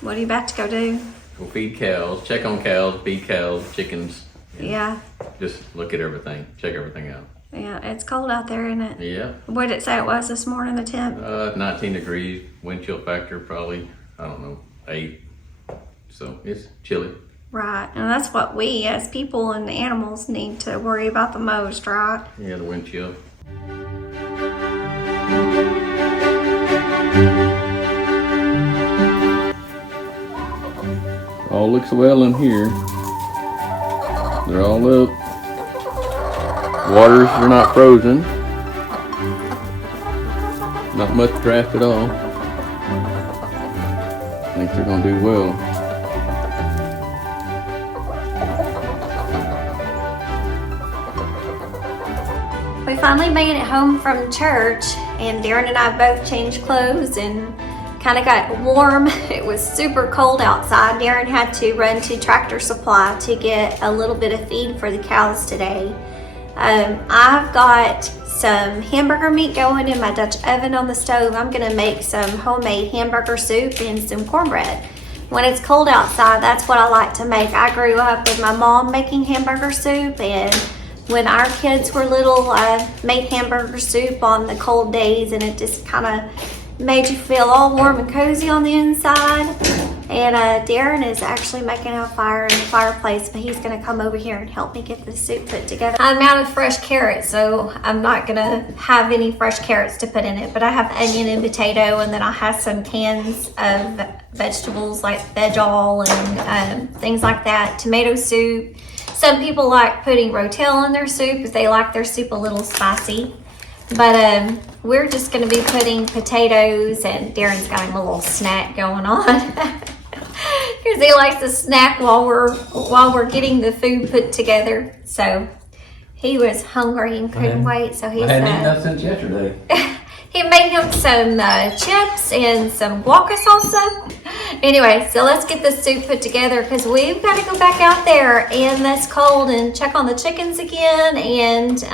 What are you about to go do? Go feed cows, check on cows, feed cows, chickens. Yeah. Just look at everything, check everything out. Yeah, it's cold out there, isn't it? Yeah. What did it say it was this morning, the temp? 19 degrees, wind chill factor probably, I don't know, 8. So it's chilly. Right, and that's what we as people and animals need to worry about the most, right? Yeah, the wind chill. All looks well in here. They're all up. Waters are not frozen. Not much draft at all. I think they're gonna do well. We finally made it home from church, and Darren and I both changed clothes and kind of got warm. It was super cold outside. Darren had to run to Tractor Supply to get a little bit of feed for the cows today. I've got some hamburger meat going in my Dutch oven on the stove. I'm gonna make some homemade hamburger soup and some cornbread. When it's cold outside, that's what I like to make. I grew up with my mom making hamburger soup, and when our kids were little, I made hamburger soup on the cold days, and it just kind of made you feel all warm and cozy on the inside. And Darren is actually making a fire in the fireplace, but he's gonna come over here and help me get the soup put together. I'm out of fresh carrots, so I'm not gonna have any fresh carrots to put in it, but I have onion and potato, and then I have some cans of vegetables like veg-all and things like that, tomato soup. Some people like putting rotel in their soup if they like their soup a little spicy. But we're just gonna be putting potatoes, and Darren's got him a little snack going on. Because he likes to snack while we're getting the food put together. So he was hungry and couldn't wait. So he said, I hadn't eaten that since yesterday. he made him some chips and some guaca salsa. Anyway, so let's get this soup put together, because we've got to go back out there in this cold and check on the chickens again, and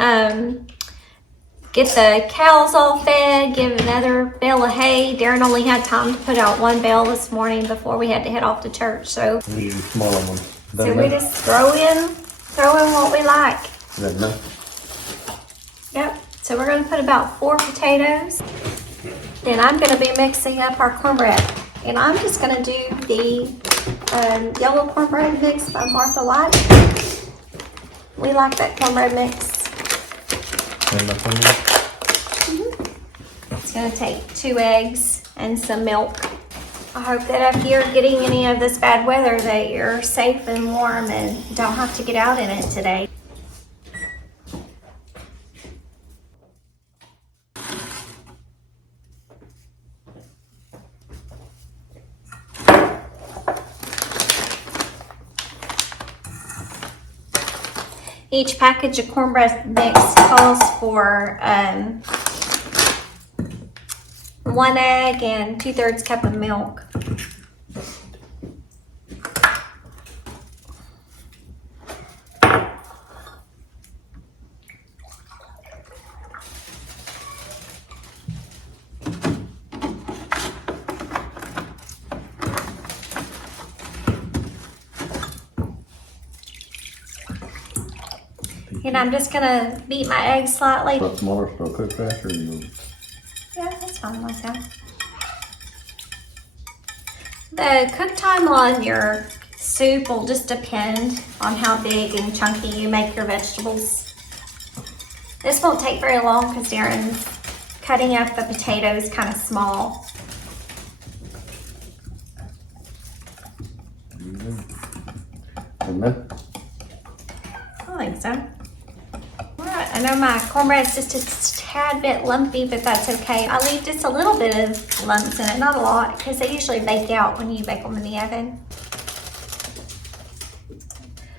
get the cows all fed, give another bale of hay. Darren only had time to put out one bale this morning before we had to head off to church. So We use smaller ones. so we just throw in what we like. Is that enough? Yep. So we're gonna put about 4 potatoes. Then I'm gonna be mixing up our cornbread. And I'm just gonna do the yellow cornbread mix by Martha White. We like that cornbread mix. It's gonna take 2 eggs and some milk. I hope that if you're getting any of this bad weather that you're safe and warm and don't have to get out in it today. Each package of cornbread mix calls for 1 egg and 2/3 cup of milk. And I'm just gonna beat my eggs slightly. But smaller, so cook faster. Yeah, that's fine myself. The cook time on your soup will just depend on how big and chunky you make your vegetables. This won't take very long because Darren's cutting up the potatoes kind of small. I think so. Alright, I know my cornbread's just a tad bit lumpy, but that's okay. I leave just a little bit of lumps in it, not a lot, because they usually bake out when you bake them in the oven.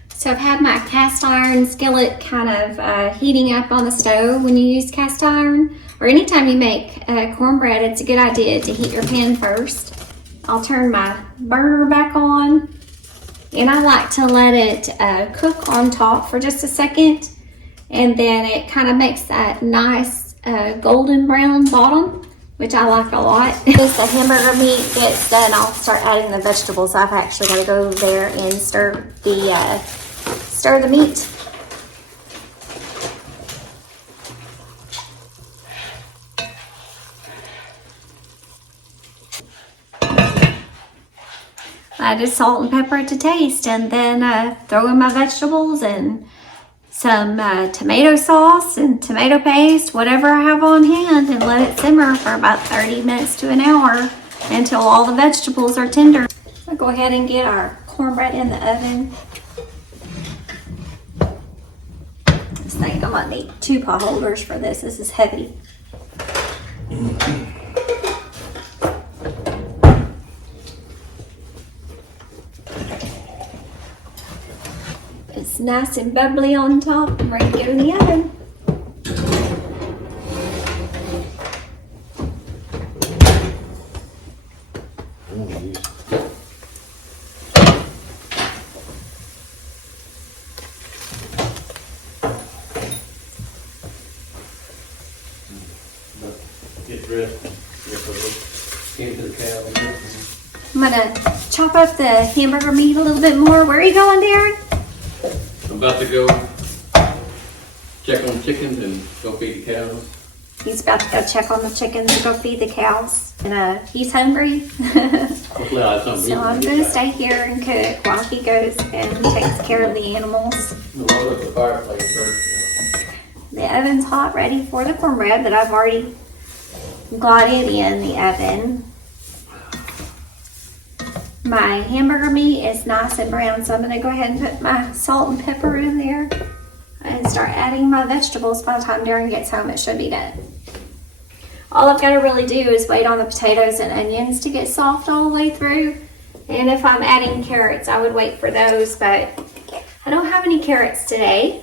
So I've had my cast iron skillet kind of heating up on the stove. When you use cast iron, or anytime you make cornbread, it's a good idea to heat your pan first. I'll turn my burner back on, and I like to let it cook on top for just a second, and then it kind of makes that nice golden brown bottom, which I like a lot. As the hamburger meat gets done, I'll start adding the vegetables. I've actually got to go over there and stir the meat. I added salt and pepper to taste, and then throw in my vegetables and some tomato sauce and tomato paste, whatever I have on hand, and let it simmer for about 30 minutes to an hour until all the vegetables are tender. I'll go ahead and get our cornbread in the oven. I think I might need 2 pot holders for this. This is heavy. It's nice and bubbly on top and ready to go in the oven. Get dressed. Into the cow. I'm gonna chop up the hamburger meat a little bit more. Where are you going, Darran? I'm about to go check on chickens and go feed the cows. He's about to go check on the chickens and go feed the cows. And he's hungry. Hopefully I'll have something. So I'm gonna stay here and cook while he goes and takes care of the animals. Load up the fireplace first. The oven's hot, ready for the cornbread that I've already got it in the oven. My hamburger meat is nice and brown, so I'm gonna go ahead and put my salt and pepper in there and start adding my vegetables. By the time Darran gets home, it should be done. All I've got to really do is wait on the potatoes and onions to get soft all the way through. And if I'm adding carrots, I would wait for those, but I don't have any carrots today.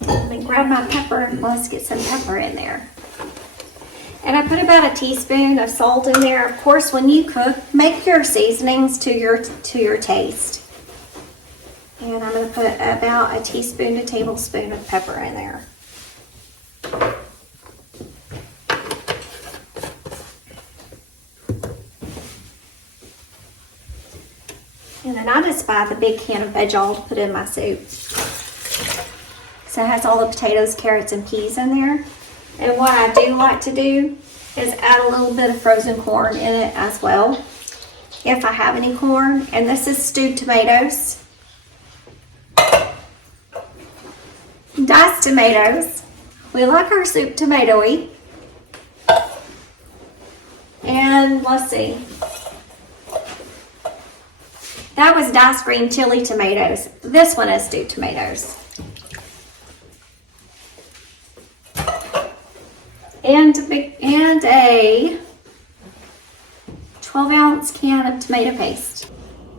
Let me grab my pepper and let's get some pepper in there. And I put about a teaspoon of salt in there. Of course, when you cook, make your seasonings to your taste. And I'm going to put about a teaspoon to tablespoon of pepper in there. And then I just buy the big can of veg oil to put in my soup. So it has all the potatoes, carrots, and peas in there. And what I do like to do is add a little bit of frozen corn in it as well, if I have any corn. And this is stewed tomatoes. Diced tomatoes. We like our soup tomatoey. And let's see. That was diced green chili tomatoes. This one is stewed tomatoes. And a 12-ounce can of tomato paste.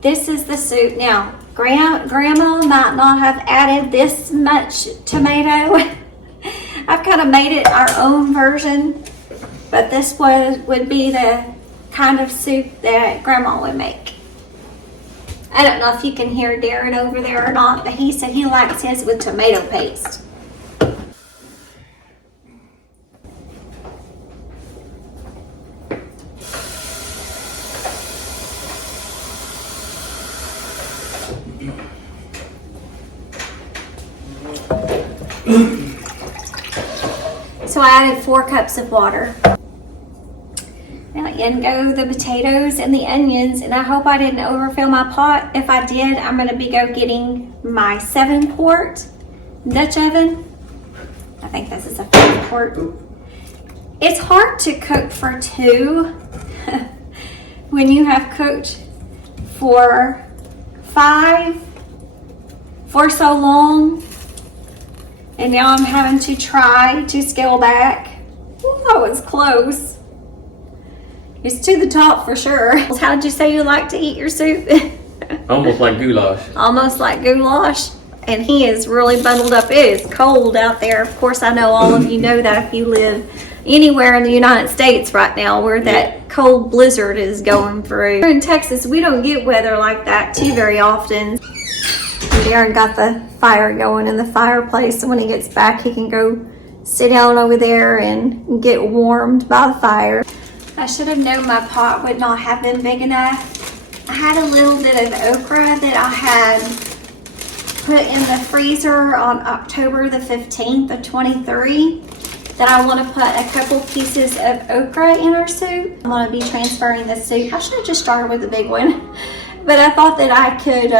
This is the soup. Now, Grandma might not have added this much tomato. I've kind of made it our own version, but this would be the kind of soup that Grandma would make. I don't know if you can hear Darran over there or not, but he said he likes his with tomato paste. So I added 4 cups of water. Now in go the potatoes and the onions, and I hope I didn't overfill my pot. If I did, I'm going to be getting my 7-quart Dutch oven. I think this is a 5-quart. It's hard to cook for 2 when you have cooked for 5 for so long. And now I'm having to try to scale back. Ooh, that was close. It's to the top for sure. How did you say you like to eat your soup? Almost like goulash. Almost like goulash. And he is really bundled up. It is cold out there. Of course, I know all of you know that if you live anywhere in the United States right now where that cold blizzard is going through. Here in Texas, we don't get weather like that too very often. Darran got the fire going in the fireplace, so when he gets back, he can go sit down over there and get warmed by the fire. I should have known my pot would not have been big enough. I had a little bit of okra that I had put in the freezer on October the 15th of 23 that I want to put a couple pieces of okra in our soup. I'm going to be transferring the soup. I should have just started with the big one, but I thought that I could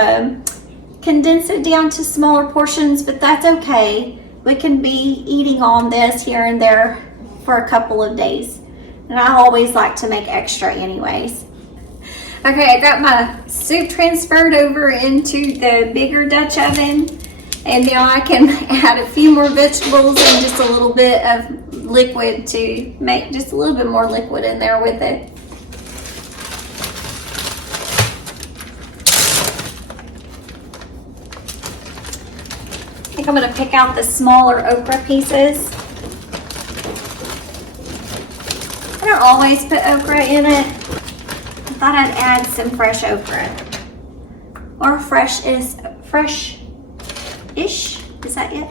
condense it down to smaller portions, but that's okay. We can be eating on this here and there for a couple of days. And I always like to make extra anyways. Okay, I got my soup transferred over into the bigger Dutch oven. And now I can add a few more vegetables and just a little bit of liquid to make just a little bit more liquid in there with it. I think I'm going to pick out the smaller okra pieces. I don't always put okra in it. I thought I'd add some fresh okra. Or fresh-ish, is that it?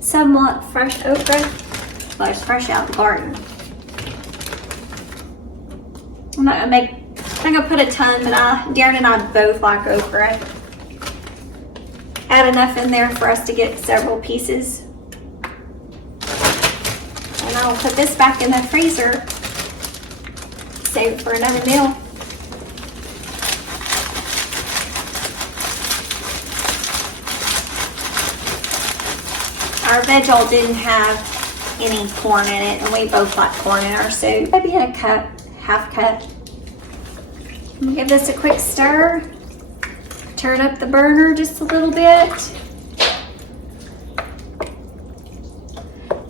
Somewhat fresh okra. Well, it's fresh out the garden. I'm not gonna put a ton, but Darren and I both like okra. Add enough in there for us to get several pieces. And I'll put this back in the freezer. Save it for another meal. Our veg all didn't have any corn in it, and we both like corn in our soup. Maybe in a cup, half cup. I'm gonna give this a quick stir. Turn up the burner just a little bit.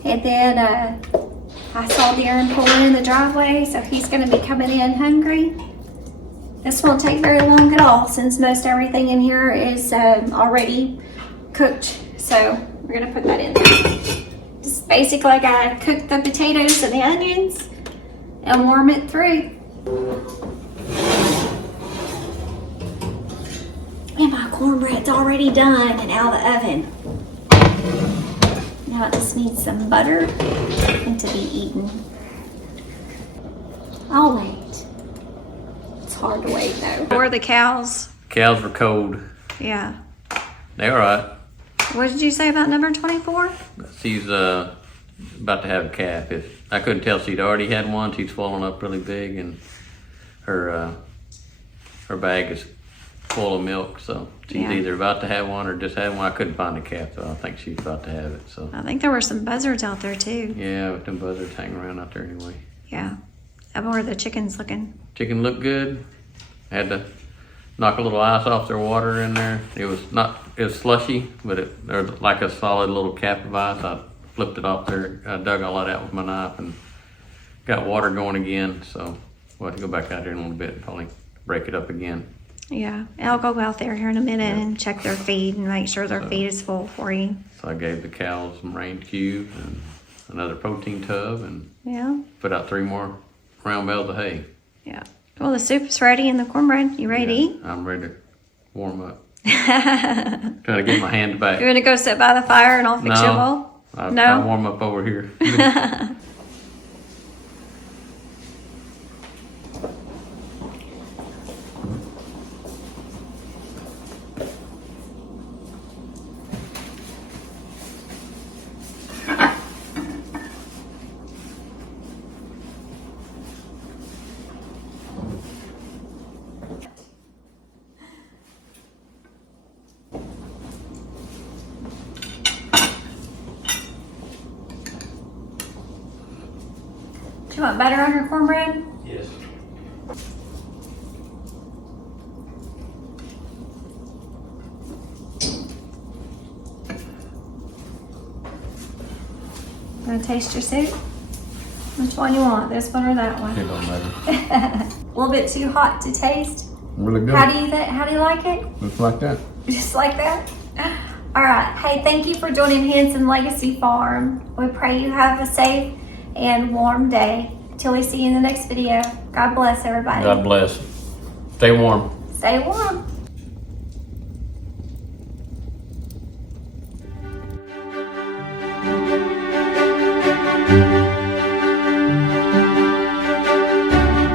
And then I saw Darren pulling in the driveway, so he's gonna be coming in hungry. This won't take very long at all since most everything in here is already cooked. So we're gonna put that in there. Just basically I gotta cook the potatoes and the onions and warm it through. And my cornbread's already done and out of the oven. Now it just needs some butter and to be eaten. I'll wait. It's hard to wait though. Where are the cows? Cows were cold. Yeah. They all right. What did you say about number 24? She's about to have a calf. I couldn't tell she'd already had one. She's swollen up really big, and her bag is full of milk. So she's either about to have one or just had one. I couldn't find the calf, though. I think she's about to have it. So I think there were some buzzards out there too. yeah, but them buzzards hang around out there anyway. Yeah. How are the chickens looking? Chicken looked good. Had to knock a little ice off their water in there. It was slushy, but there's like a solid little cap of ice. I flipped it off there. I dug all that out with my knife and got water going again. So we'll have to go back out there in a little bit and probably break it up again. Yeah, I'll go out there here in a minute and check their feed and make sure their feed is full for you. So I gave the cows some range cubes and another protein tub and put out 3 more round bales of hay. Yeah. Well, the soup is ready and the cornbread. You ready to eat? I'm ready to warm up. Trying to get my hand back. You want to go sit by the fire and I'll fix you a bowl? I'll warm up over here. Do you want butter on your cornbread? Yes. Want to taste your soup? Which one you want? This one or that one? It don't matter. A little bit too hot to taste. Really good. How do you like it? Just like that. Just like that? All right. Hey, thank you for joining Hanson Legacy Farm. We pray you have a safe and warm day. Till we see you in the next video. God bless everybody. God bless. Stay warm. Stay warm.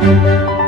bye.